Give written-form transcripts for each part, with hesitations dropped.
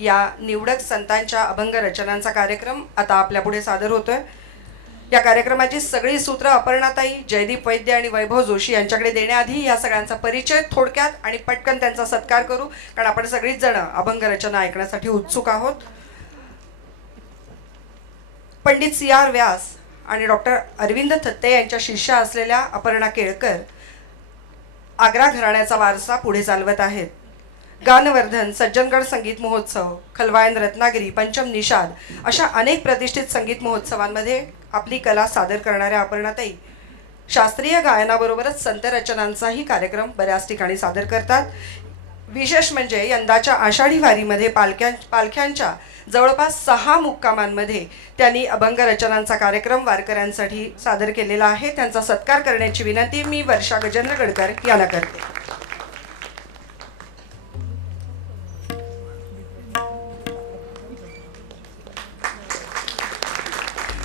या निवडक संतांच्या अभंग रचनांचा कार्यक्रम आता आपल्या पुढे सादर होतोय। या कार्यक्रमाची सगळी सूत्र अपर्णाताई, जयदीप वैद्य आणि वैभव जोशी यांच्याकडे देण्याआधी या सगळ्यांचा परिचय थोडक्यात आणि पटकन त्यांचा सत्कार करू, कारण आपण सगळीच जण अभंग रचना ऐकण्यासाठी उत्सुक आहोत। पंडित CR व्यास आणि डॉक्टर अरविंद थत्ते यांच्या शिष्या असलेल्या अपर्णा केळकर आग्रा घराण्याचा वारसा पुढे चालवत आहेत। गानवर्धन, सज्जनगड संगीत महोत्सव, खलवायन रत्नागिरी, पंचम निषाद अशा अनेक प्रतिष्ठित संगीत महोत्सवांमध्ये आपली कला सादर करणाऱ्या अपर्णाताई शास्त्रीय गायनाबरोबरच संत रचनांचाही कार्यक्रम बऱ्याच ठिकाणी सादर करतात। विशेष म्हणजे यंदाच्या आषाढी वारीमध्ये पालख्यांच्या जवळपास 6 मुक्कामांमध्ये त्यांनी अभंग रचनांचा कार्यक्रम वारकऱ्यांसाठी सादर केलेला आहे। त्यांचा सत्कार करण्याची विनंती मी वर्षा गजेंद्र गडकर यांना करते।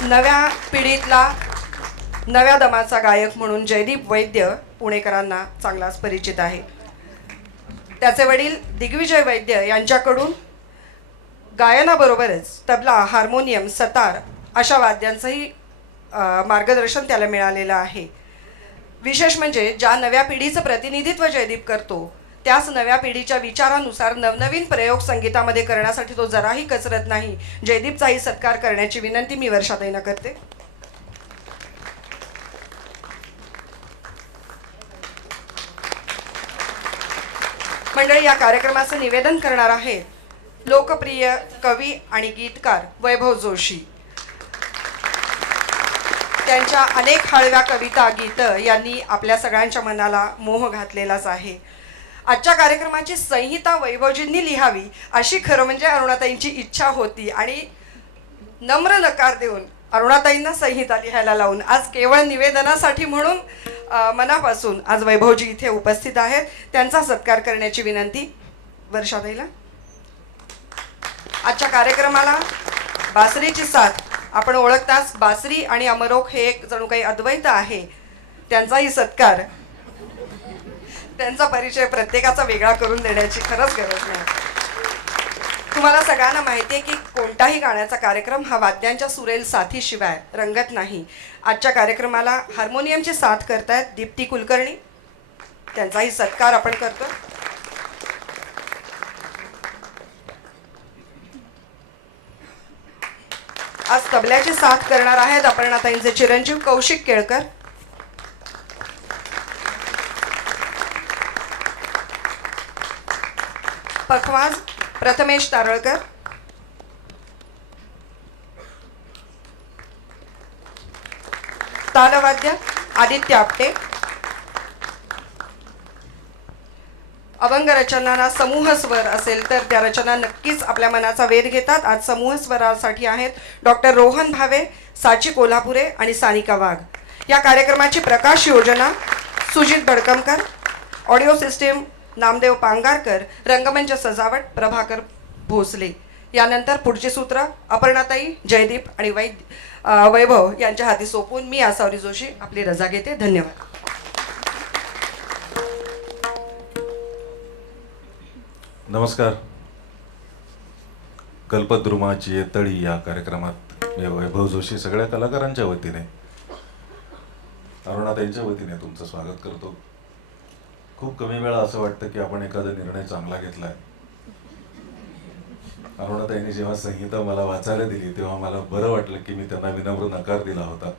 नव्या पिढीतला नव्या दमाचा गायक म्हणून जयदीप वैद्य पुणेकरांना चांगलाच परिचित आहे। त्याचे वडील दिग्विजय वैद्य यांच्याकडून गायनाबरोबरच तबला, हार्मोनियम, सतार अशा वाद्यांचंही मार्गदर्शन त्याला मिळालेलं आहे। विशेष म्हणजे ज्या नव्या पिढीचं प्रतिनिधित्व जयदीप करतो त्याच नव्या पिढीच्या विचारानुसार नवनवीन प्रयोग संगीतामध्ये करण्यासाठी तो जराही कसरत नाही। जयदीपचाही सत्कार करण्याची विनंती मी वर्षाताईंना करते। मंडळी, या कार्यक्रमाचं निवेदन करणार आहे लोकप्रिय कवी आणि गीतकार वैभव जोशी। त्यांच्या अनेक हळव्या कविता, गीतं यांनी आपल्या सगळ्यांच्या मनाला मोह घातलेलाच आहे। आजच्या कार्यक्रमाची संहिता वैभवजींनी लिहावी अशी खरं म्हणजे अरुणाताईंची इच्छा होती आणि नम्र नकार देऊन अरुणाताईंना संहिता लिहायला लावून आज केवळ निवेदनासाठी म्हणून मनापासून आज वैभवजी इथे उपस्थित आहेत। त्यांचा सत्कार करण्याची विनंती वर्षाताईला। आजच्या कार्यक्रमाला बासरीची साथ आपण ओळखताच, बासरी आणि अमरोख हे एक जणू काही अद्वैत आहे। त्यांचाही सत्कार, त्यांचा परिचय प्रत्येकाचा वेगळा करून देण्याची खरंच गरज नाही। तुम्हाला सगळ्यांना माहिती आहे की कोणताही गाण्याचा कार्यक्रम हा वाद्यांच्या सुरेल साथीशिवाय रंगत नाही। आजच्या कार्यक्रमाला हार्मोनियमची साथ करतायत दीप्ती कुलकर्णी, त्यांचाही सत्कार आपण करतो। आज तबल्याची साथ करणार आहेत अपर्णाताईंचे चिरंजीव कौशिक केळकर। पखवाज प्रथमेश तारळकर। तालवाद्य आदित्य आपटे। अभंग रचनांना समूह स्वर असेल तर त्या रचना नक्कीच आपल्या मनाचा वेध घेतात। आज समूह स्वरासाठी आहेत डॉक्टर रोहन भावे, साची कोल्हापुरे आणि सानिका वाघ। या कार्यक्रमाची प्रकाश योजना सुजित बडकमकर, ऑडिओ सिस्टीम नामदेव पांगारकर, रंगमंच सजावट प्रभाकर भोसले। यानंतर पुढची सूत्र अपर्णाताई, जयदीप आणि वैभव यांच्या हाती सोपवून मी आसावरी जोशी आपली रजा घेते। धन्यवाद। नमस्कार। कल्पद्रुमाची येतळी या कार्यक्रमात मी वैभव जोशी सगळ्या कलाकारांच्या वतीने, अरुणाताईंच्या वतीने तुमचं स्वागत करतो। खूप कमी वेळा असं वाटतं की आपण एखादा निर्णय चांगला घेतलाय। अरुणाताईंनी जेव्हा संहिता मला वाचायला दिली तेव्हा मला बरं वाटलं की मी त्यांना विनम्र नकार दिला होता,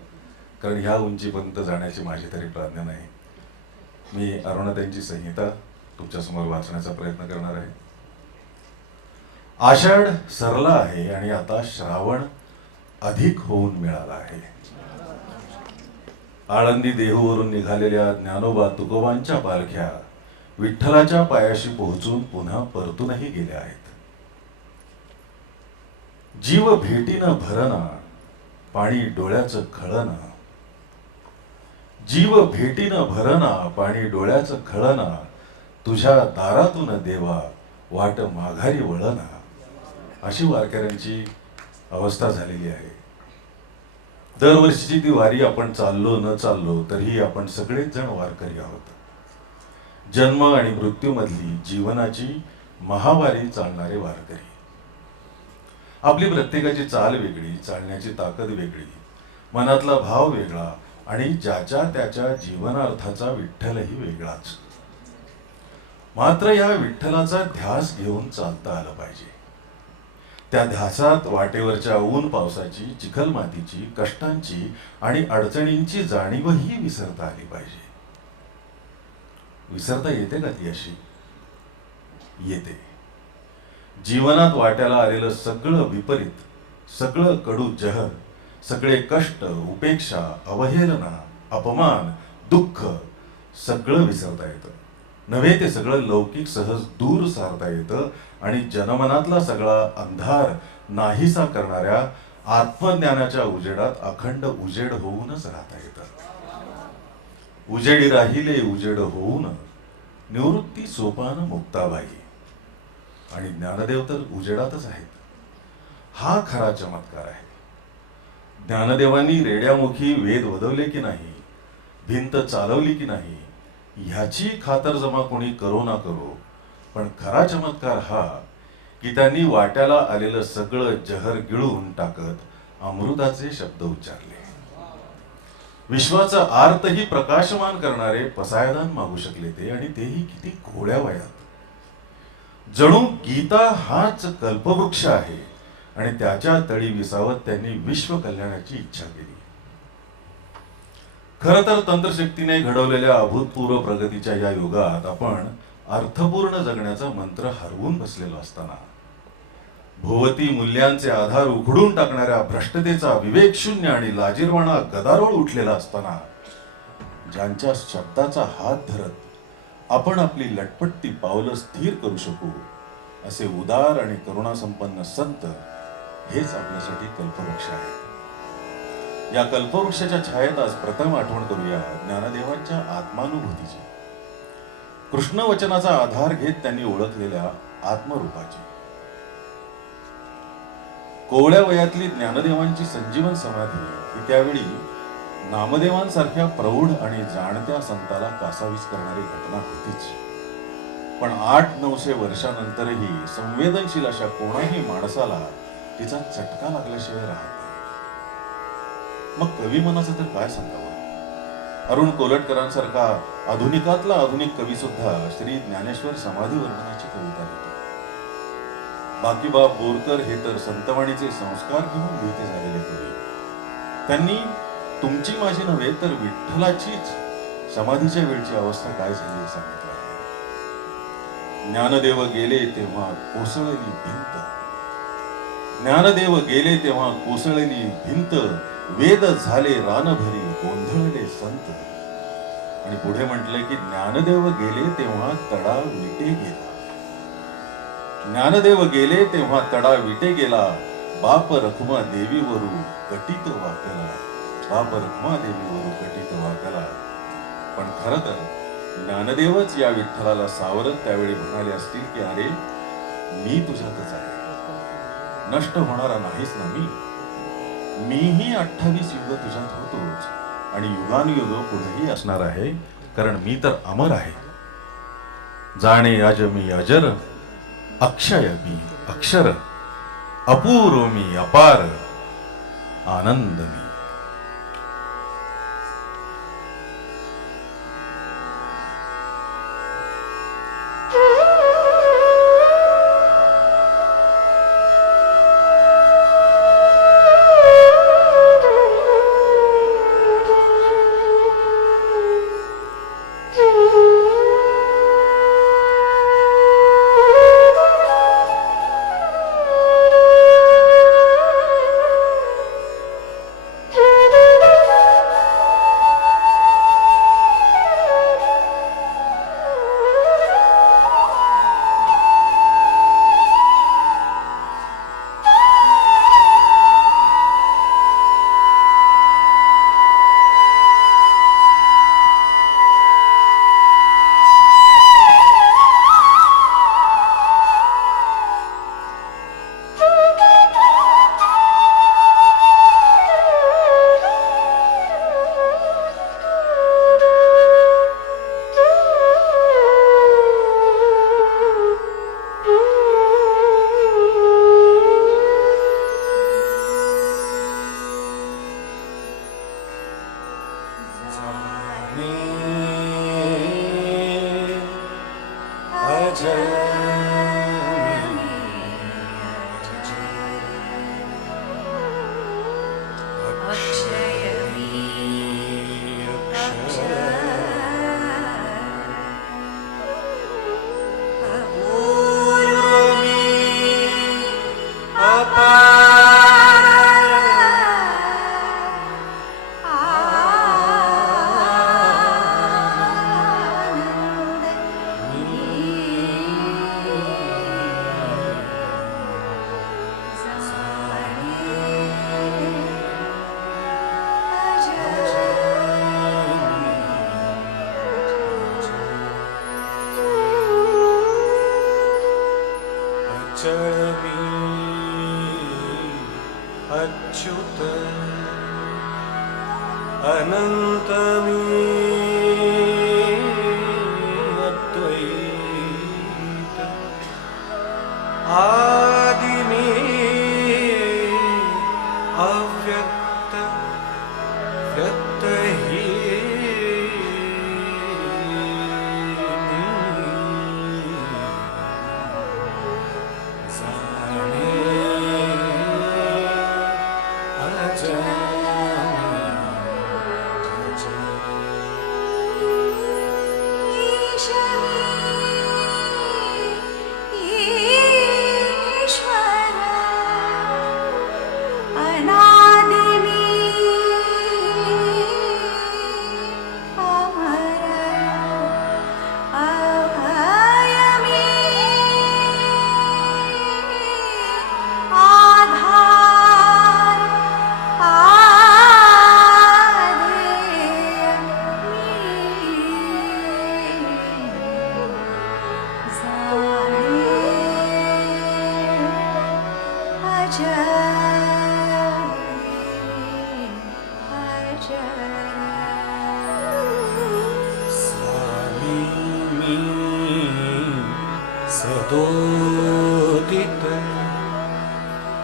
कारण ह्या उंचीपर्यंत जाण्याची माझी तरी प्राज्ञा नाही। मी अरुणाताईंची संहिता तुमच्यासमोर वाचण्याचा प्रयत्न करणार आहे। आषाढ सरला आहे आणि आता श्रावण अधिक होऊन मिळाला आहे। आळंदी देहूवरून निघालेल्या ज्ञानोबा तुकोबांच्या पालख्या विठ्ठलाच्या पायाशी पोहोचून पुन्हा परतूनही गेल्या आहेत। जीव भेटीनं भरणा पाणी डोळ्याचं खळणा, जीव भेटीनं भरणा पाणी डोळ्याचं खळणा, तुझ्या दारातून देवा वाट माघारी वळणा, अशी वारकऱ्यांची अवस्था झालेली आहे। दरवर्षीची ती वारी आपण चाललो न चाललो तरीही आपण सगळेच जण वारकरी आहोत। जन्म आणि मृत्यूमधली जीवनाची महावारी चालणारे वारकरी। आपली प्रत्येकाची चाल वेगळी, चालण्याची ताकद वेगळी, मनातला भाव वेगळा आणि ज्याच्या त्याच्या जीवनार्थाचा विठ्ठलही वेगळाच. मात्र या विठ्ठलाचा ध्यास घेऊन चालता आलं पाहिजे. त्या ध्यासात वाटेवरच्या ऊन पावसाची, चिखल मातीची, कष्टांची आणि अडचणींची जाणीवही विसरता आली पाहिजे. विसरता येते का ती अशी? येते. जीवनात वाट्याला आलेलं सगळं विपरीत, सगळं कडू जहर, सगळे कष्ट, उपेक्षा, अवहेलना, अपमान, दुःख सगळं विसरता येतं. नव्हे ते सगळं लौकिक सहज दूर सारता येतं आणि जनमनातला सगळा अंधार नाहीसा करणाऱ्या आत्मज्ञानाच्या उजेडात अखंड उजेड होऊनच राहता येतं. उजेडी राहिले उजेड होऊन, निवृत्ती सोपान मुक्ताबाई. आणि ज्ञानदेव तर उजेडातच आहेत. हा खरा चमत्कार आहे. ज्ञानदेवांनी रेड्यामुखी वेद वदवले की नाही, भिंत चालवली की नाही, ह्याची खातरजमा कोणी करो ना करो, पण खरा चमत्कार हा की त्यांनी वाट्याला आलेलं सगळं जहर गिळून टाकत अमृताचे शब्द उच्चारले. विश्वाचा आर्तही प्रकाशमान करणारे पसायदान मागू शकले ते, आणि तेही किती कोड्या वयात. जणू गीता हाच कल्पवृक्ष आहे आणि त्याच्या तळी विसावत त्यांनी विश्व कल्याणाची इच्छा केली. खर तर तंत्रशक्तीने घडवलेल्या अभूतपूर्व प्रगतीच्या या युगात आपण अर्थपूर्ण जगण्याचा मंत्र हरवून बसलेलो असताना, भोवती मूल्यांचे आधार उखडून टाकणाऱ्या भ्रष्टतेचा विवेकशून्य आणि लाजिरवाणा गदारोळ उठलेला असताना, ज्यांच्या शब्दाचा हात धरत आपण आपली लटपटती पावलं स्थिर करू शकू असे उदार आणि करुणासंपन्न संत हेच आपल्यासाठी कल्पवृक्ष आहेत. या कल्पवृक्षाच्या छायेत आज प्रथम आठवण करूया ज्ञानदेवांच्या आत्मानुभूतीची. कृष्ण वचनाचा आधार घेत त्यांनी ओळखलेल्या आत्मरूपाची. कोवळ्या वयातली ज्ञानदेवांची संजीवन समाधी ही त्यावेळी नामदेवांसारख्या प्रौढ आणि जाणत्या संताला कासावीस करणारी घटना होतीच. पण 800-900 वर्षानंतरही संवेदनशील अशा कोणाही माणसाला तिचा चटका लागल्याशिवाय राहत नाही. मग कवी मनाचं तर काय सांगावं. अरुण कोलटकरांसारखा आधुनिकातला आधुनिक कवी सुद्धा श्री ज्ञानेश्वर समाधी वर्णनाची कविता लिहितो. बाकीबाब बोरकर हे तर संतवाणीचे संस्कार घेऊन लिहिते झालेले कवी. त्यांनी तुमची माझी नव्हे तर विठ्ठलाचीच समाधीच्या वेळची अवस्था काय झाली सांगितलं आहे. ज्ञानदेव गेले तेव्हा कोसळली भिंत, ज्ञानदेव गेले तेव्हा कोसळली भिंत, वेद झाले रानभरी गोंधळले संत. आणि पुढे म्हटलंय की ज्ञानदेव गेले तेव्हा तडा विटे गेला, ज्ञानदेव गेले तेव्हा तडा विटे गेला, बाप रखुमा देवीवरू कटीत वाकला, बाप रखुमा देवीवरू कटीत वाकला. पण खर तर ज्ञानदेवच या विठ्ठलाला सावरत त्यावेळी म्हणाले असतील की अरे मी तुझ्यातच आहे, नष्ट होणारा नाहीच ना मीही 28 युग तुझ्यात होतोच आणि युगानुयुग पुढेही असणार आहे, कारण मी तर अमर आहे. जाणे अज मी अजर, अक्षय मी अक्षर, अपूर्व मी अपार, आनंद मी. अच्युत अनंत मी अद्वैत आदि मी अव्यक्त व्यक्त ही सदोदित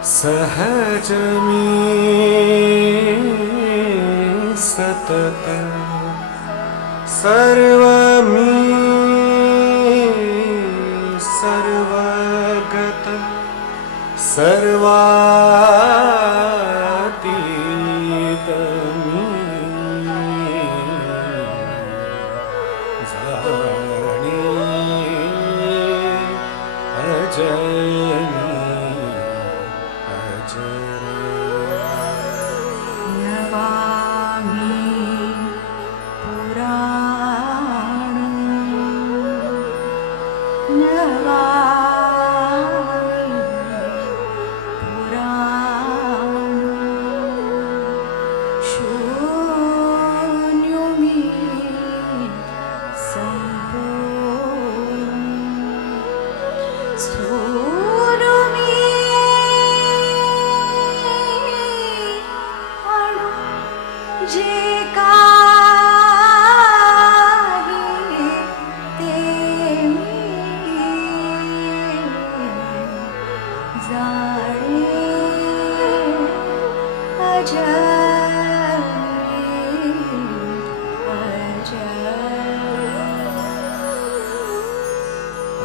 सहज मी सतत सर्व मी सर्वगत सर्वातीत मी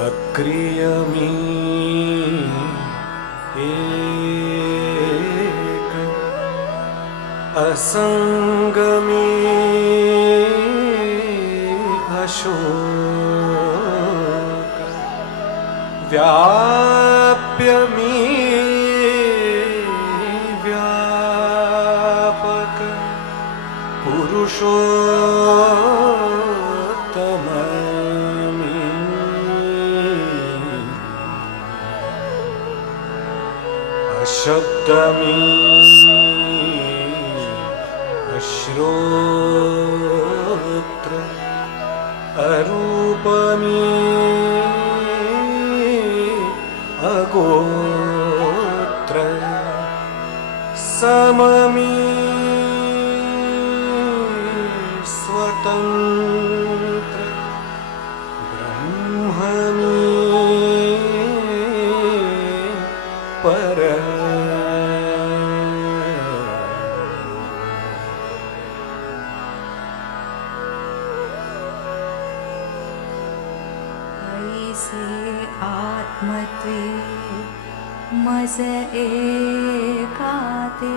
अक्रिय मी एक असंग मी अशोक व्याप्य मी व्यापक पुरुषोत्तम शब्द मी अश्रोत्र अरूप मी अगोत्र सम मी स्वतंत्र ब्रह्म मी पर असे आत्मत्वे मज एकाते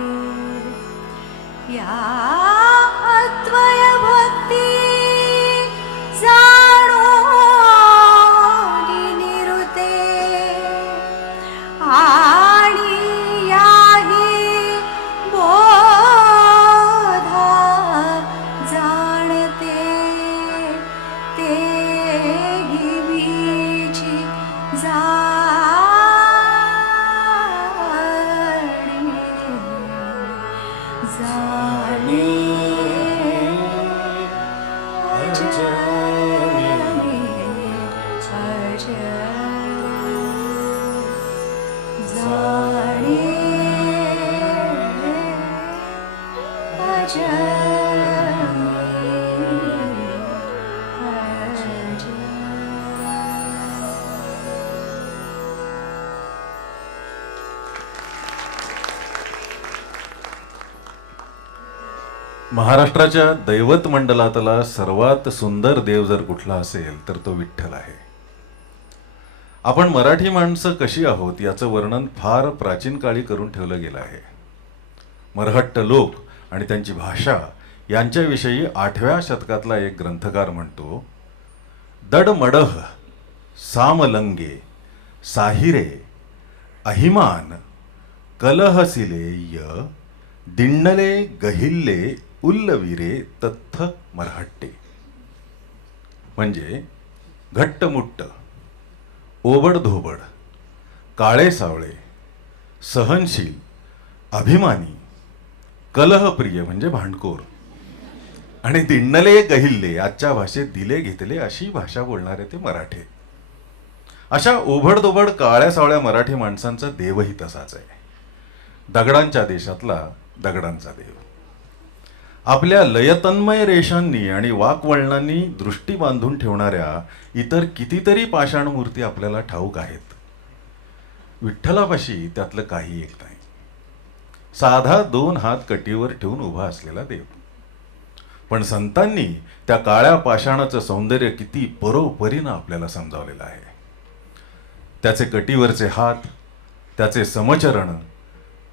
या अद्वय भक्ती जाणो निरुते आणि याही बोधा जाणते ते गिवीची जाणे महाराष्ट्राच्या दैवत मंडलातला सर्वात सुंदर देव जर कुठला असेल तर तो विठ्ठल आहे. आपण मराठी माणसं कशी आहोत याचं वर्णन फार प्राचीन काळी करून ठेवलं गेलं आहे. मरहट्ट लोक आणि त्यांची भाषा यांच्याविषयी 8व्या शतकातला एक ग्रंथकार म्हणतो, दडमडह सामलंगे साहिरे अहिमान कलहसिलेय दिण्णले गहिल्ले उल्लविरे तत्थ मराठे. म्हणजे घट्टमुट्ट, ओबडधोबड, काळे सावळे, सहनशील, अभिमानी, कलहप्रिय म्हणजे भांडखोर आणि दिण्णले गहिल्ले आजच्या भाषेत दिले घेतले अशी भाषा बोलणारे ते मराठे. अशा ओबडधोबड काळ्या सावळ्या मराठी माणसांचा देवही तसाच आहे. दगडांच्या देशातला दगडांचा देव. आपल्या लयतन्मय रेषांनी आणि वाकवळणांनी दृष्टी बांधून ठेवणाऱ्या इतर कितीतरी पाषाण मूर्ती आपल्याला ठाऊक आहेत. विठ्ठलापाशी त्यातलं काही एक नाही. साधा 2 हात कटीवर ठेवून उभा असलेला देव. पण संतांनी त्या काळ्या पाषाणाचं सौंदर्य किती परोपरीनं आपल्याला समजावलेलं आहे. त्याचे कटीवरचे हात, त्याचे समचरण,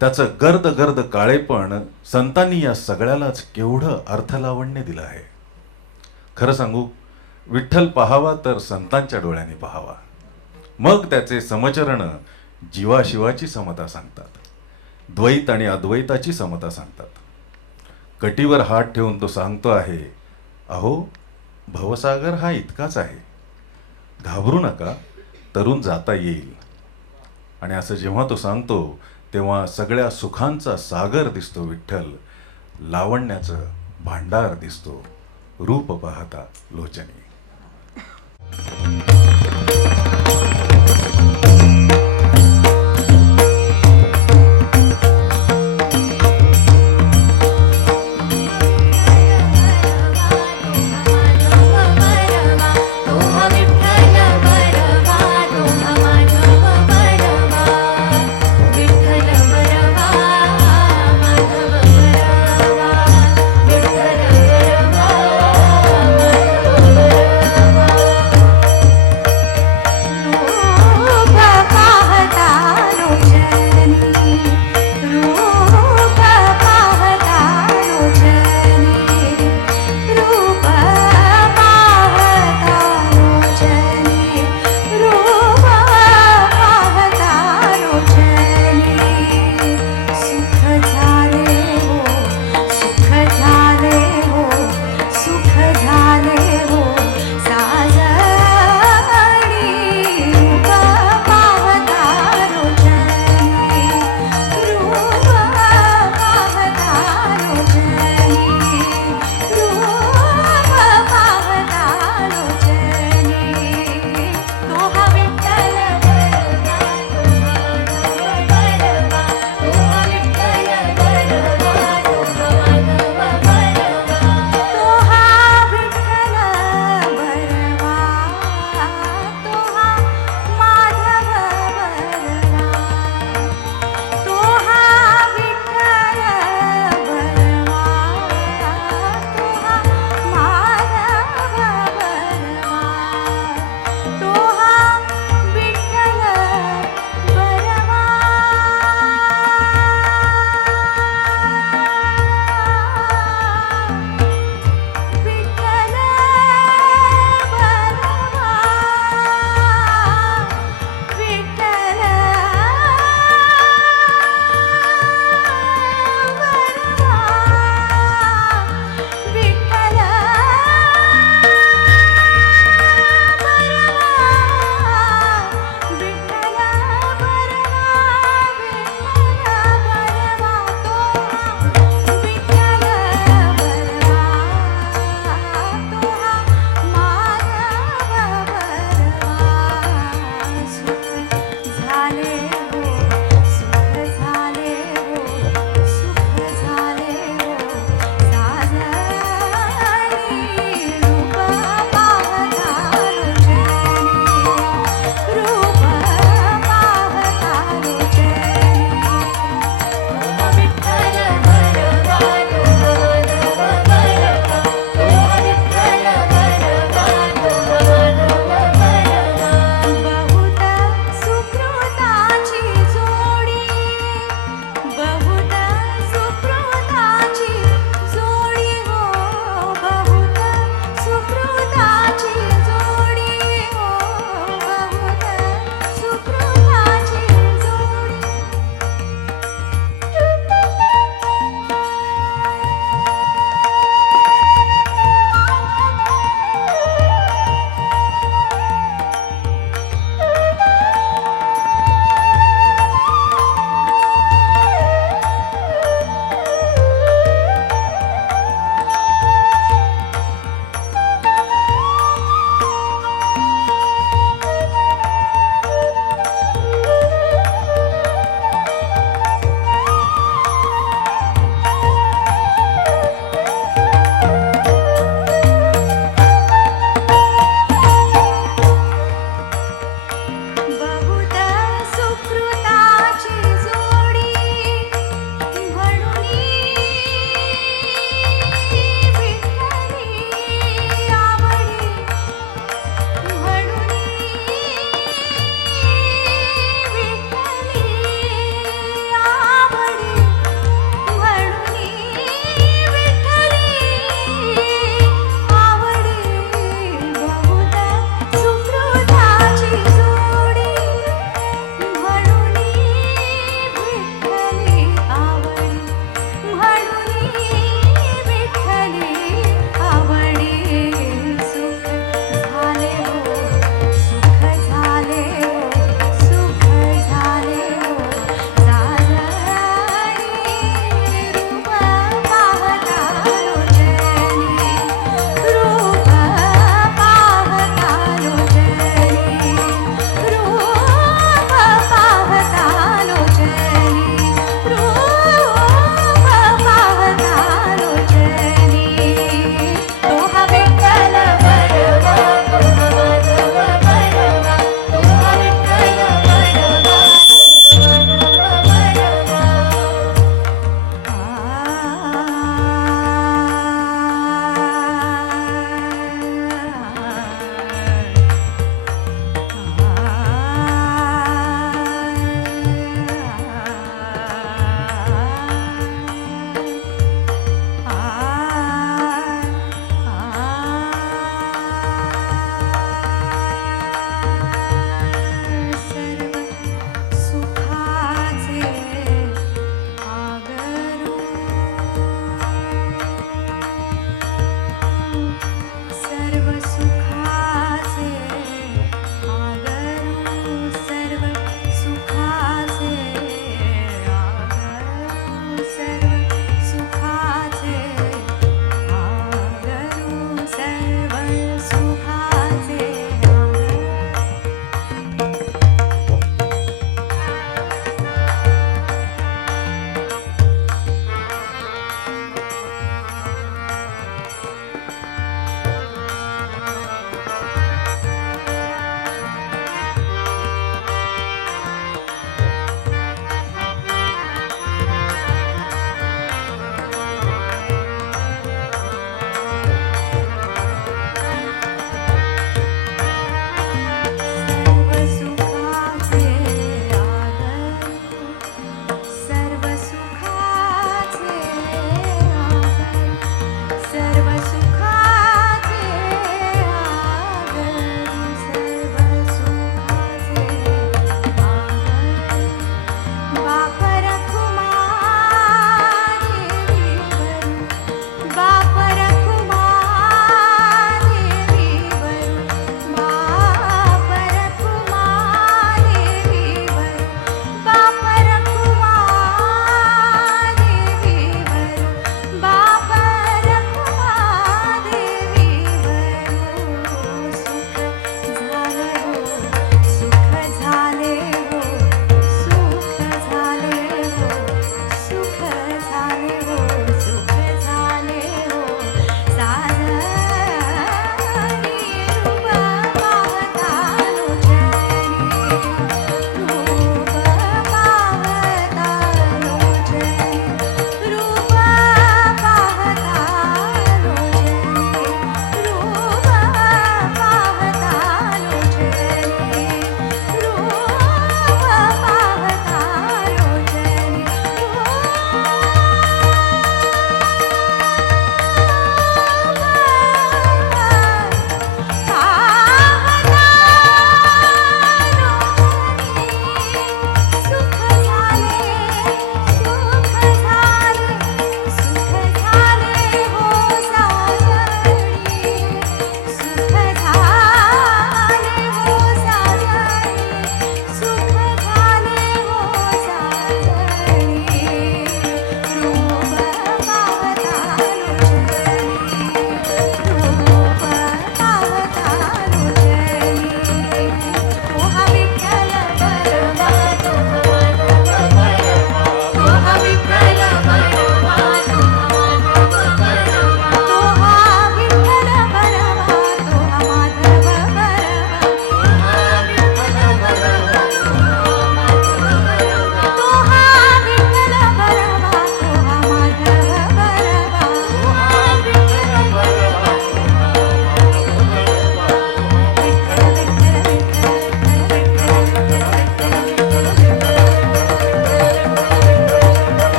त्याचं गर्द गर्द काळेपण संतांनी या सगळ्यालाच केवढं अर्थलावण्य दिलं आहे. खरं सांगू, विठ्ठल पाहावा तर संतांच्या डोळ्यांनी पाहावा. मग त्याचे समचरण जीवाशिवाची समता सांगतात, द्वैत आणि अद्वैताची समता सांगतात. कटीवर हात ठेवून तो सांगतो आहे, अहो भवसागर हा इतकाच आहे, घाबरू नका, तरुण जाता येईल. आणि असं जेव्हा तो सांगतो तेव्हा सगळ्या सुखांचा सागर दिसतो विठ्ठल, लावण्याचं भांडार दिसतो रूप पाहता लोचनी.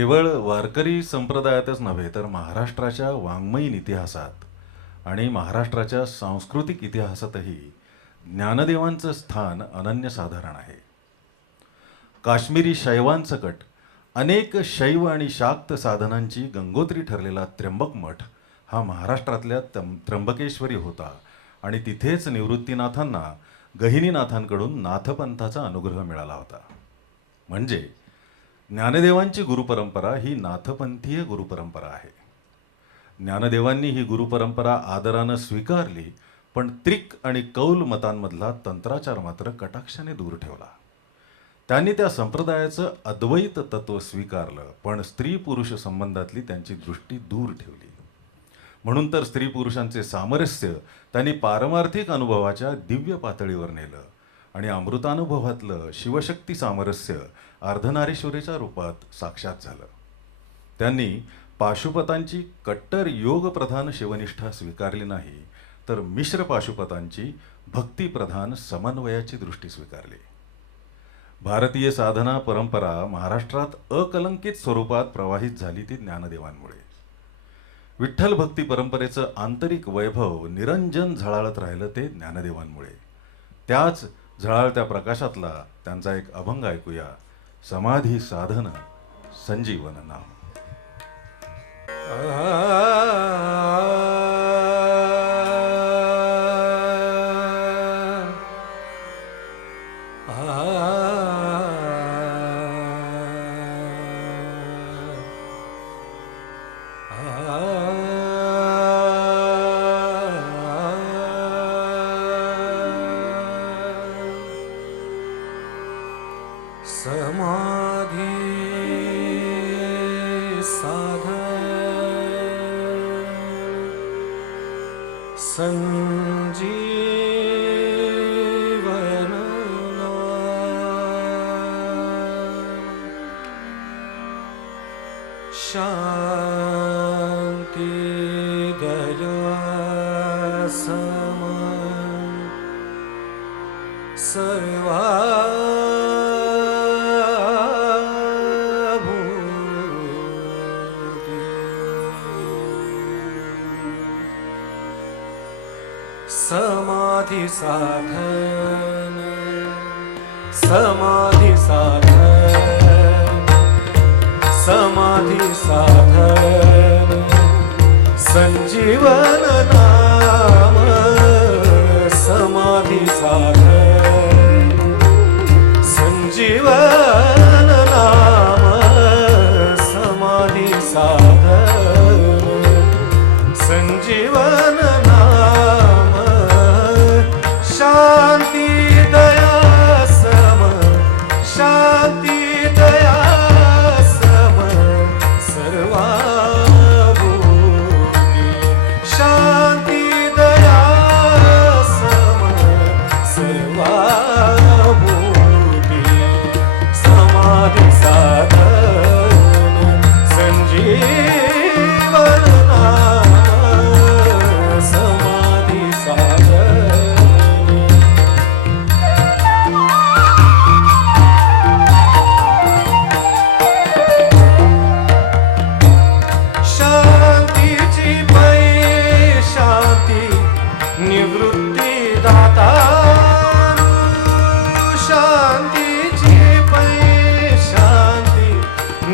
केवळ वारकरी संप्रदायातच नव्हे तर महाराष्ट्राच्या वाङ्मयीन इतिहासात आणि महाराष्ट्राच्या सांस्कृतिक इतिहासातही ज्ञानदेवांचं स्थान अनन्यसाधारण आहे. काश्मीरी शैवांसकट अनेक शैव आणि शाक्त साधनांची गंगोत्री ठरलेला त्र्यंबक मठ हा महाराष्ट्रातल्या त्र्यंबकेश्वरी होता आणि तिथेच निवृत्तीनाथांना गहिनीनाथांकडून नाथपंथाचा अनुग्रह मिळाला होता. म्हणजे ज्ञानदेवांची गुरुपरंपरा ही नाथपंथीय गुरुपरंपरा आहे. ज्ञानदेवांनी ही गुरुपरंपरा आदरानं स्वीकारली, पण त्रिक आणि कौल मतांमधला तंत्राचार मात्र कटाक्षाने दूर ठेवला. त्यांनी त्या संप्रदायाचं अद्वैत तत्व स्वीकारलं, पण स्त्री पुरुष संबंधातली त्यांची दृष्टी दूर ठेवली. म्हणून तर स्त्री पुरुषांचे सामरस्य त्यांनी पारमार्थिक अनुभवाच्या दिव्य पातळीवर नेलं आणि अमृतानुभवातलं शिवशक्ती सामरस्य अर्धनारीश्वरीच्या रूपात साक्षात झालं. त्यांनी पाशुपतांची कट्टर योगप्रधान शिवनिष्ठा स्वीकारली नाही, तर मिश्र पाशुपतांची भक्तिप्रधान समन्वयाची दृष्टी स्वीकारली. भारतीय साधना परंपरा महाराष्ट्रात अकलंकित स्वरूपात प्रवाहित झाली ती ज्ञानदेवांमुळे. विठ्ठल भक्ती परंपरेचं आंतरिक वैभव निरंजन झळाळत राहिलं ते ज्ञानदेवांमुळे. त्याच झळाळत्या प्रकाशातला त्यांचा एक अभंग ऐकूया. समाधी साधन संजीवन नाम. समाधी साधन संजीवन शांती दया सम सर्वा समाधि साधन समाधि साधन समाधि साधन संजीवन नाम समाधि साधन संजीवन नाम समाधि साधन संजीवन शांति दया सम शांति दया सम सर्वाभूति शांति दया सम सर्वाभूति समाधि साधन संजीवन नाम समाधि साधन निवृत्ती दाता शांतीची पै शांती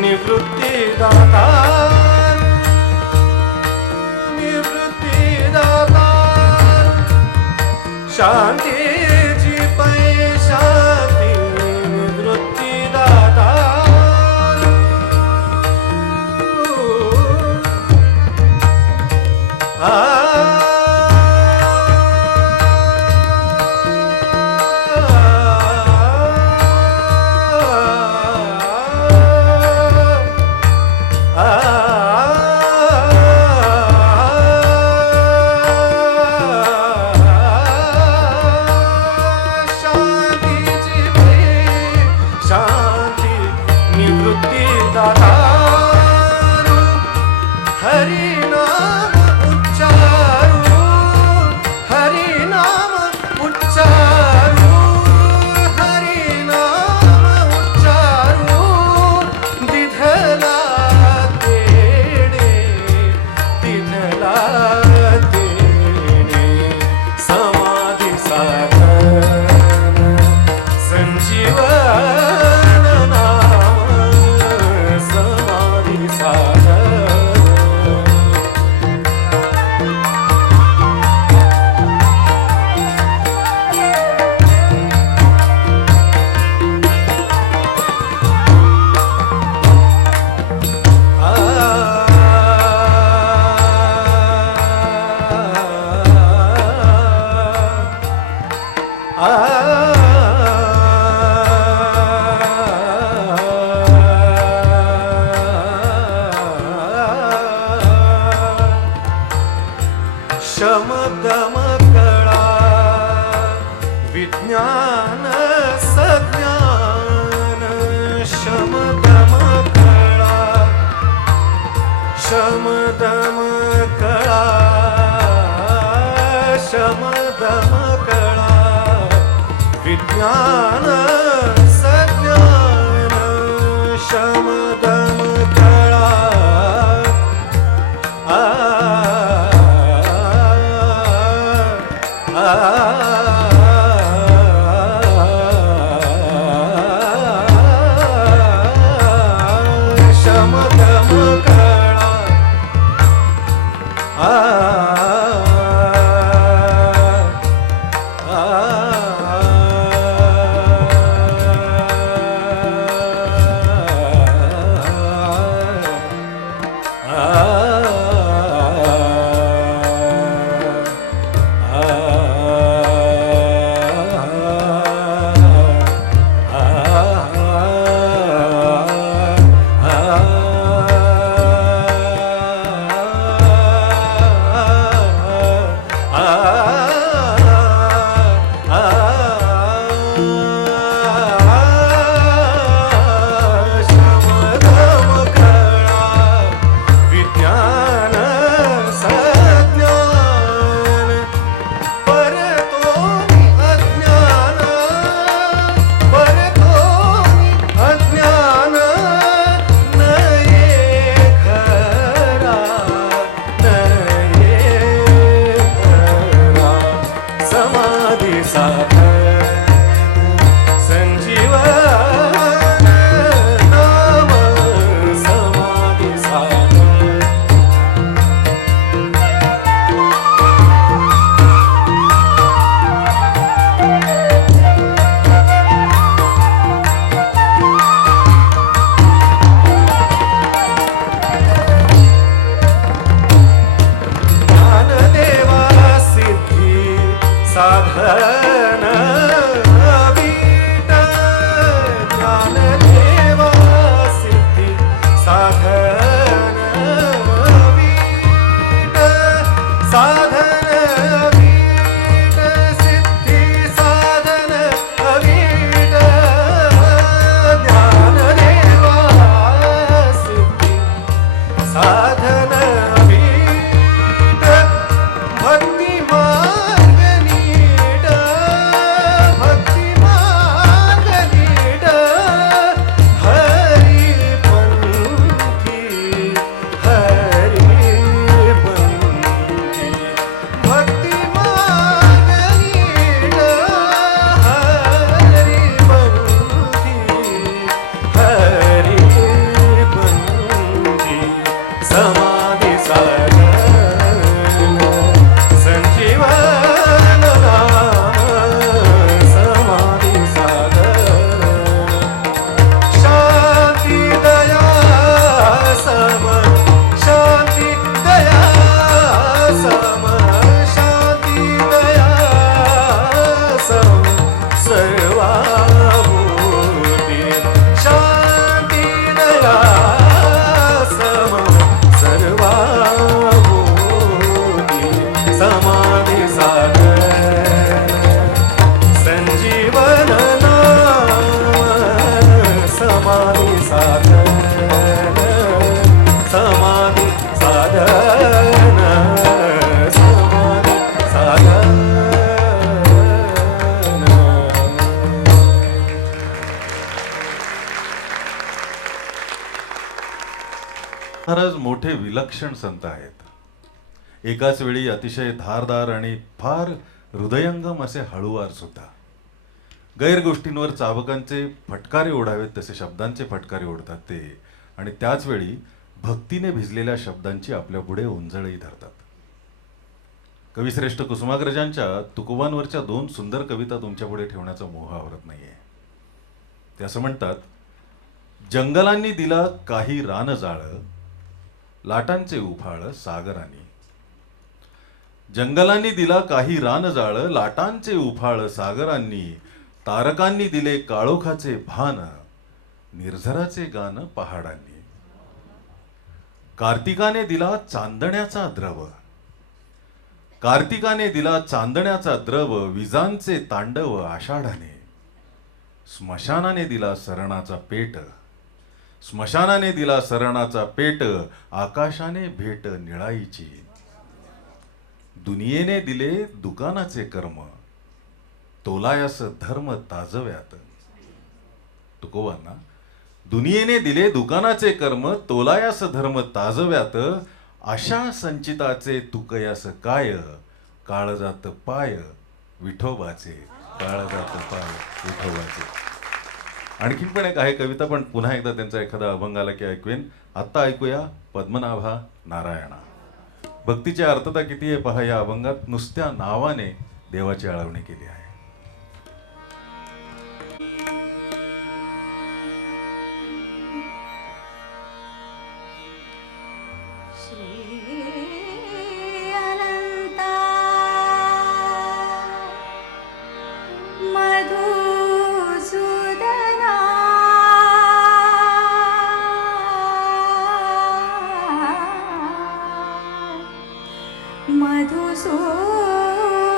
निवृत्ती दाता निवृत्ती दाता शांतीची पै शांती निवृत्ती दाता हरि नाम उच्चार शमदम कळा विज्ञान सज्ञान शमदम कळा शमदम कळा शमदम कळा विज्ञान सज्ञान शमदम कळा शमदम कळा साधन अवीट ज्ञानदेवा सिद्धी साधन अवीट साधन अवीट सिद्धी साधन अवीट ज्ञानदेवा सिद्धी साधन अवीट भक्ती समाधि साधन संजीवन नाम समाधि साधन शांति दया सम शांति दया सम शांति दया सम सर्वाभूति शांति दया समाधि साधन संजीवन नाम समाधि साधन समाधि साधन समाधि साधन महाराज मोठे विलक्षण संत आहेत. एकाच वेळी अतिशय धारदार आणि फार हृदयंगम असे हळूवार सुद्धा. गैर गोष्टींवर चाबकांचे फटकारे ओढावेत तसे शब्दांचे फटकारे ओढतात ते, आणि त्याच वेळी भक्तीने भिजलेल्या शब्दांची आपल्या पुढे ओंजळही धरतात. कविश्रेष्ठ कुसुमाग्रजांच्या तुकोबांवरच्या 2 सुंदर कविता तुमच्या पुढे ठेवण्याचा मोह आवरत नाहीये. ते असं म्हणतात, जंगलांनी दिला काही रान जाळ, लाटांचे उफाळ सागरांनी. जंगलांनी दिला काही रान जाळ, लाटांचे उफाळ सागरांनी. तारकांनी दिले काळोखाचे भान, निर्झराचे गान पहाडांनी. कार्तिकाने दिला चांदण्याचा द्रव, कार्तिकाने दिला चांदण्याचा द्रव, विजांचे तांडव आषाढाने. स्मशानाने दिला सरणाचा पेट, स्मशानाने दिला सरणाचा पेट, आकाशाने भेट निळाईची. दुनियेने दिले दुकानाचे कर्म, तोलायास धर्म ताजव्यात. तुकोबांना दुनियेने दिले दुकानाचे कर्म, तोलायास धर्म ताजव्यात. अशा संचिताचे तुकयास काय, काळजात पाय विठोबाचे, काळजात पाय विठोबाचे. आणखीन पण एक आहे कविता, पण पुन्हा एकदा त्यांचा एखादा अभंग आला की ऐकवेन. आत्ता ऐकूया पद्मनाभा नारायणा. भक्तीची अर्थता किती आहे पहा या अभंगात. नुसत्या नावाने देवाची आळवणी केली आहे. श्री अनंता मधुसूदना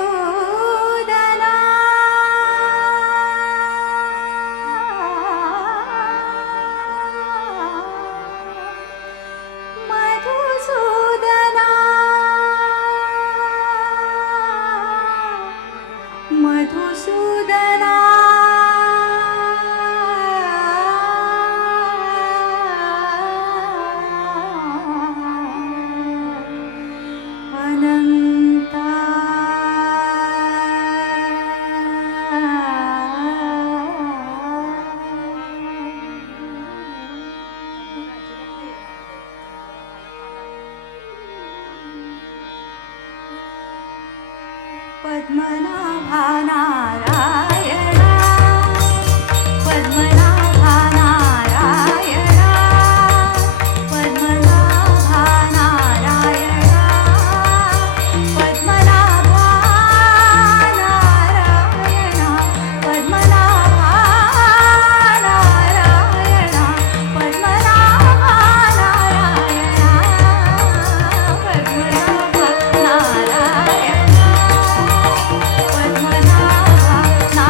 मधुसूदना मधुसूदना मधुसूदना अनंता पद्मनाभा नारायणा पद्मनाभा नारायणा पद्मनाभा नारायणा पद्मनाभा नारायणा पद्मनाभा नारायणा पद्मनाभा नारायणा पद्मनाभा नारायणा पद्मनाभा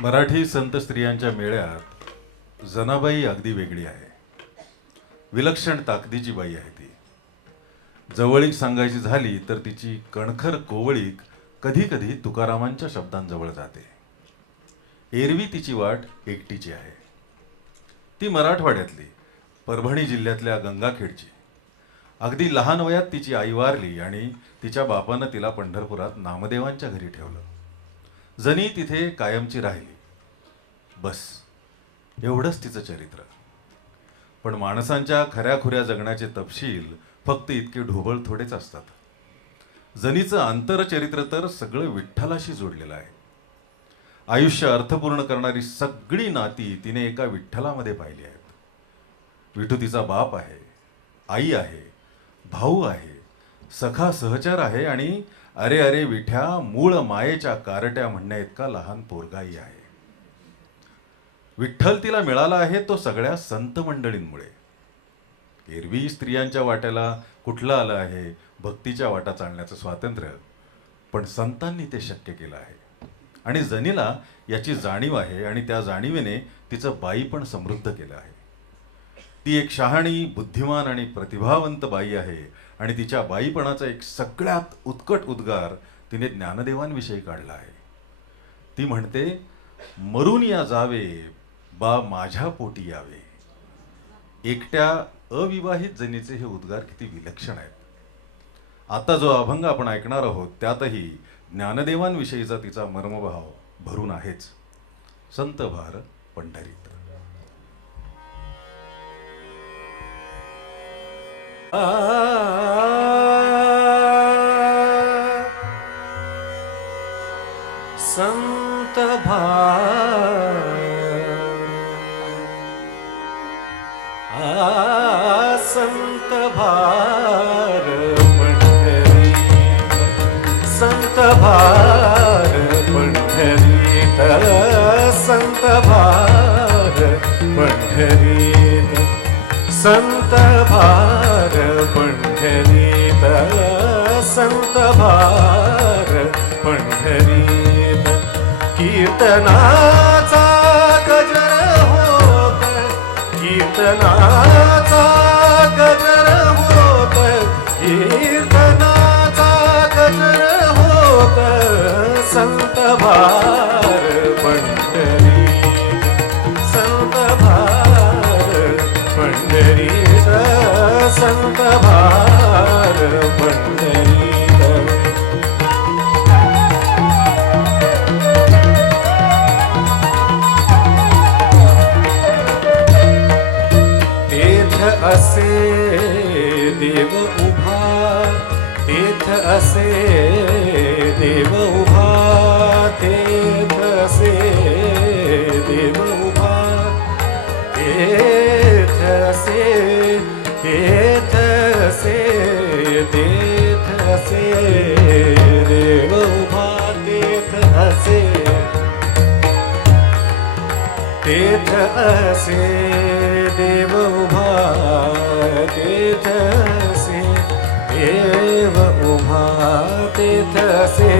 मराठी संत स्त्रियांच्या मेळ्यात जनाबाई अगदी वेगळी आहे. विलक्षण ताकदीची बाई आहे ती. जवळीक सांगायची झाली तर तिची कणखर कोवळीक कधी कधी तुकारामांच्या शब्दांजवळ जाते. एरवी तिची वाट एकटीची आहे. ती मराठवाड्यातली, परभणी जिल्ह्यातल्या गंगाखेडची. अगदी लहान वयात तिची आई वारली आणि तिच्या बापानं तिला पंढरपुरात नामदेवांच्या घरी ठेवलं. जनी तिथे कायमची राहिली. बस एवढंच तिचं चरित्र. पण माणसांच्या खऱ्याखुऱ्या जगण्याचे तपशील फक्त इतके ढोबळ थोडेच असतात. जनीचं आंतरचरित्र तर सगळं विठ्ठलाशी जोडलेलं आहे. आयुष्य अर्थपूर्ण करणारी सगळी नाती तिने एका विठ्ठलामध्ये पाहिली आहेत. विठू तिचा बाप आहे, आई आहे, भाऊ आहे, सखा सहचर आहे आणि अरे अरे विठ्या मूळ मायेच्या कारट्या म्हणण्या इतका लहान पोरगाई आहे. विठ्ठल तिला मिळाला आहे तो सगळ्या संत मंडळींमुळे. एरवी स्त्रियांच्या वाट्याला कुठलं आलं आहे भक्तीच्या वाटा चालण्याचं स्वातंत्र्य, पण संतांनी ते शक्य केलं आहे. आणि जनीला याची जाणीव आहे आणि त्या जाणीवेने तिचं बाईपण समृद्ध केलं आहे. ती एक शहाणी, बुद्धिमान आणि प्रतिभावंत बाई आहे आणि तिच्या बाईपणाचा एक सगळ्यात उत्कट उद्गार तिने ज्ञानदेवांविषयी काढला आहे. ती म्हणते, मरून या जावे बा माझ्या पोटी यावे. एकट्या अविवाहित जनीचे हे उद्गार किती विलक्षण आहेत. आता जो अभंग आपण ऐकणार आहोत त्यातही ज्ञानदेवांविषयीचा तिचा मर्मभाव भरून आहेच. संत भार पंढरीत. संत भार संत भार पंढरीत. संत भार पंढरीत. संत भार पंढरीत. संत भार पंढरीत. संत भार पंढरीत. कीर्तनाचा गजर होत. कीर्तनाचा गजर होत. कीर्तनाचा गजर होत. संत भार पंढरीत. संत भार पंढरीत. संत भार पंढरीत. तेथ असे देव उभा. तेथ असे देव उभा. तेथ असे देव उभा. तेथ असे. तेथ असे. तेथ असे देव उभा. तेथ असे. तेथ असे देव उभा. तेथ असे देव उभा. तेथ असे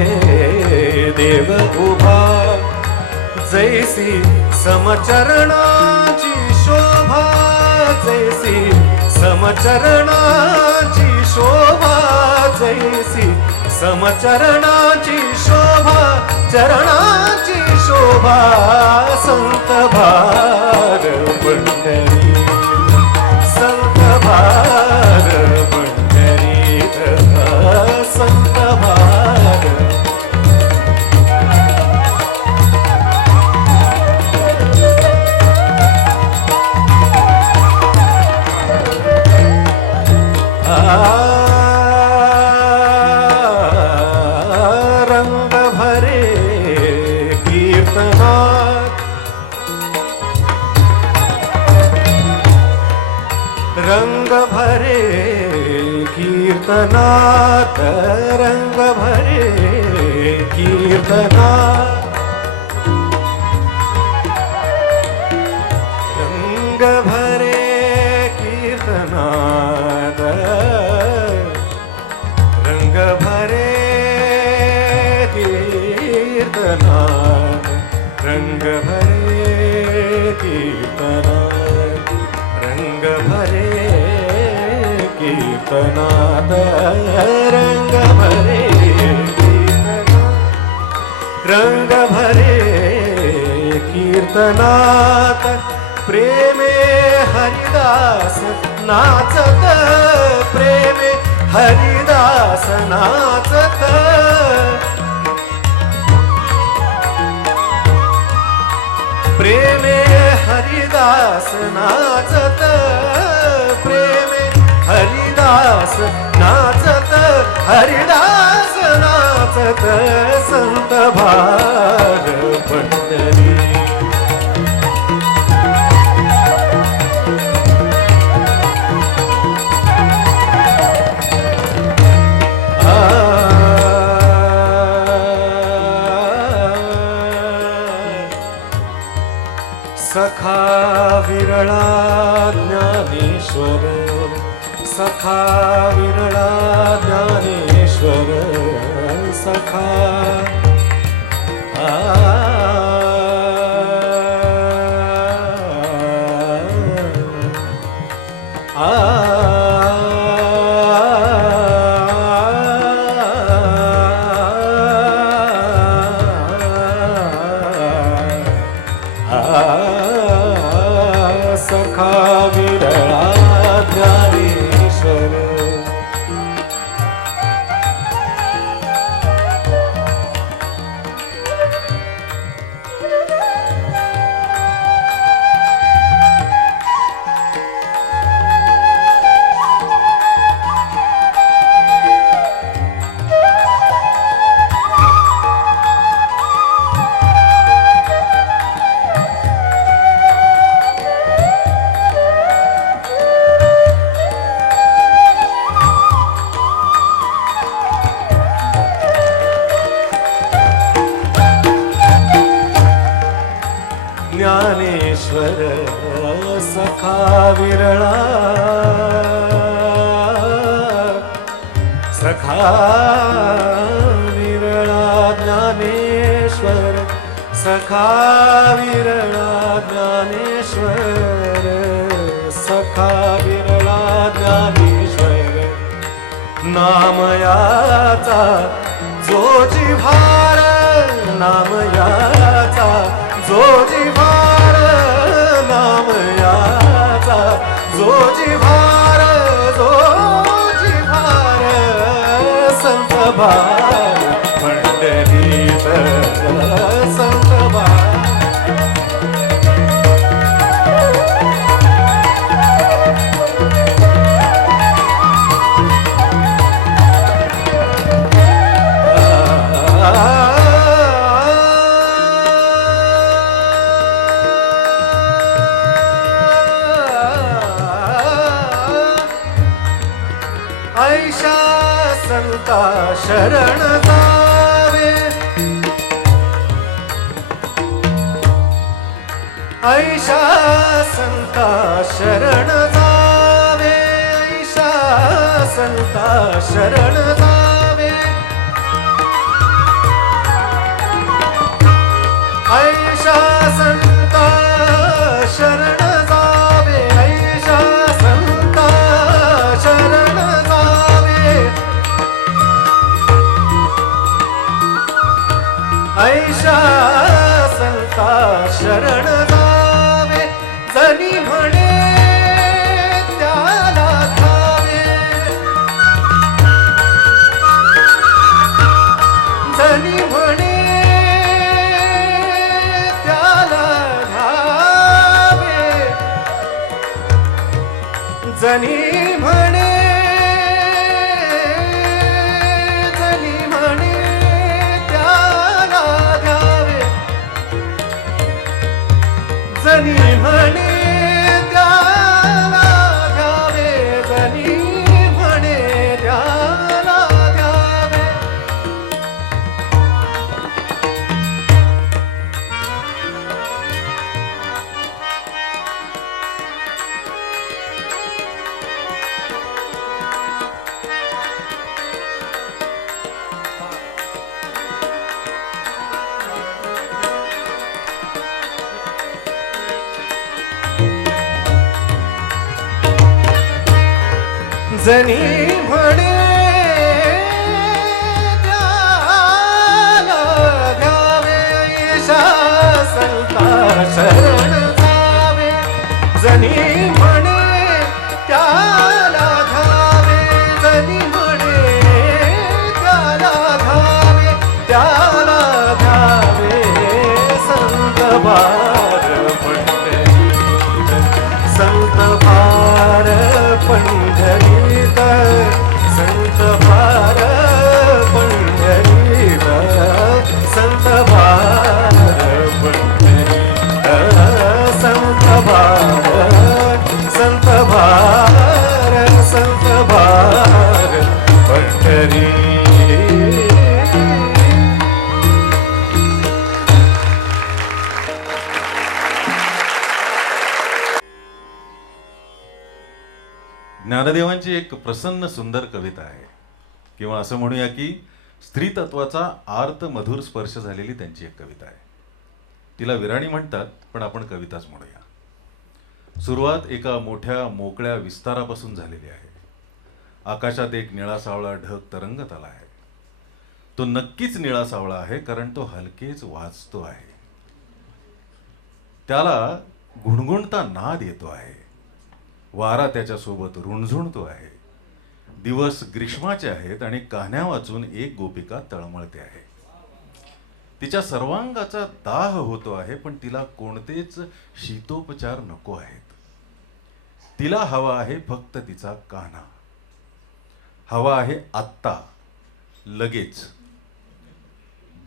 देव उभा. जैसी समचरणाची शोभा. जैसी समचरणाची शोभा. जैसी समचरणाची शोभा. चरणाची शोभा. संत भार पंढरीत. संत भार पंढरीत. संत भार. रंग भरे कीर्तनात. रंग भरे कीर्तनात. रंग भरे कीर्तनात. रंग भरे कीर्तनात. रंग भरे कीर्तनात. रंग रंग भरे कीर्तनात प्रेमे हरिदास नाचत प्रेमे हरिदास नाचत प्रेमे हरिदास नाचत प्रेमे हरिदास नाचत हरिदास नाचत संत भाग पंढरी सखा विरळा ज्ञानेश्वर सखा विरळा ज्ञानेश्वर सखा सखा विरळा ज्ञानेश्वर ज्ञानेश्वर सखा विरळा सखा विरळा ज्ञानेश्वर सखा विरळा ज्ञानेश्वर सखा विरळा ज्ञानेश्वर नामयाचा जो जिव्हार नामयाचा जो जिव्हार नामयाचा जो जिव्हार संत भाग पंढरीत संत भाग ऐशा संता शरण जावे ऐशा संता शरण जावे ऐशा संता शरण जावे ऐशा संता शरण जावे ऐशा संता शरण ऐशा संता शरण जावे जनी म्हणे त्याला धावे जनी म्हणे त्याला धावे जनी म्हणे जनी म्हणे त्याला द्यावे जनी म्हणे त्याला द्यावे जनी म्हणे त्याला द्यावे शरण जावे जनी म्हणे त्याला घावे जनी म्हणे त्याला घावे त्याला घावे संत भार पंढरीत संत भार पंढरीत संत भार पंढरीत संत भार पंढरीत संत भार संत भार संत भार पंढरी ज्ञानदेवांची एक प्रसन्न सुंदर कविता आहे, किंवा असं म्हणूया की स्त्रीतत्वाचा आर्त मधुर स्पर्श झालेली त्यांची एक कविता आहे. तिला विराणी म्हणतात, पण आपण कविताच म्हणूया. सुरुवात एका मोठ्या मोकळ्या विस्तारापासून झालेली आहे. आकाशात एक निळा सावळा ढग तरंगत आला आहे. तो नक्कीच निळा सावळा आहे, कारण तो हलकेच वाजतो आहे. त्याला गुणगुणता नाद येतो आहे. वारा त्याच्यासोबत रुणझुणतो आहे. दिवस ग्रीष्माचे आहेत आणि कहाण्या वाचून एक गोपिका तळमळते आहे. तिच्या सर्वांगाचा दाह होतो आहे, पण तिला कोणतेच शीतोपचार नको आहेत. तिला हवा आहे फक्त तिचा कान्हा. हवा आहे आत्ता, लगेच.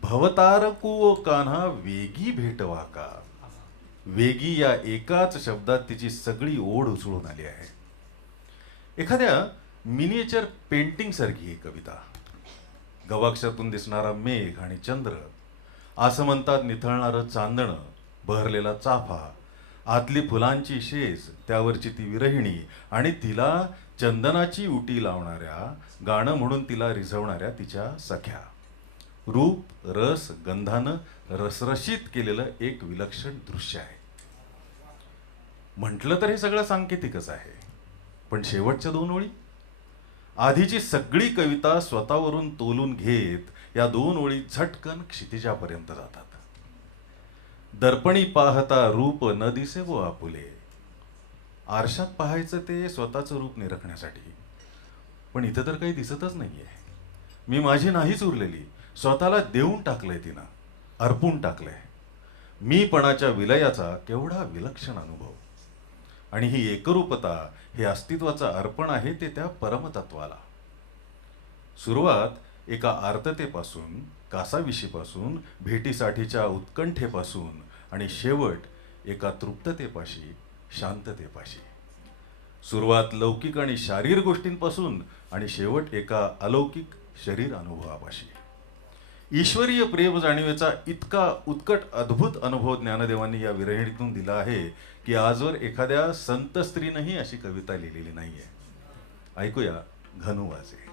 भवतारकू ओ कान्हा वेगी भेटवा का. वेगी या एकाच शब्दात तिची सगळी ओढ उसळून आली आहे. एखाद्या मिनिएचर पेंटिंग सारखी ही कविता. गवाक्षातून दिसणारा मेघ आणि चंद्र, आसमंतात निथळणारं चांदणं, बहरलेला चाफा, आतली फुलांची शेज, त्यावरची ती विरहिणी आणि तिला चंदनाची उटी लावणाऱ्या, गाणं म्हणून तिला रिझवणाऱ्या तिच्या सख्या. रूप, रस, गंधानं रसरशीत केलेलं एक विलक्षण दृश्य आहे. म्हटलं तर हे सगळं सांकेतिकच आहे, पण शेवटच्या दोन ओळी, आधीची सगळी कविता स्वतःवरून तोलून घेत या दोन ओळी झटकन क्षितिजापर्यंत जातात. दर्पणी पाहता रूप न दिसे वो आपुले. आरशात पाहायचं ते स्वतःचं रूप निरखण्यासाठी, पण इथं तर काही दिसतच नाहीये. मी माझी नाहीच उरलेली, स्वतःला देऊन टाकलंय तिनं, अर्पून टाकलंय. मीपणाच्या विलयाचा केवढा विलक्षण अनुभव. आणि ही एकरूपता, हे अस्तित्वाचं अर्पण आहे ते त्या परमतत्वाला. सुरुवात एका आर्ततेपासून, कासाविशीपासून, भेटीसाठीच्या उत्कंठेपासून, आणि शेवट एका तृप्ततेपाशी, शांततेपाशी. सुरुवात लौकिक आणि शारीर गोष्टींपासून आणि शेवट एका अलौकिक शरीर अनुभवापाशी. ईश्वरीय प्रेम जाणीवेचा इतका उत्कट अद्भुत अनुभव ज्ञानदेवांनी या विरहिणीतून दिला आहे की आजवर एखाद्या संत स्त्रीनंही अशी कविता लिहिलेली नाहीये. ऐकूया घनू वाजे.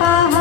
पहा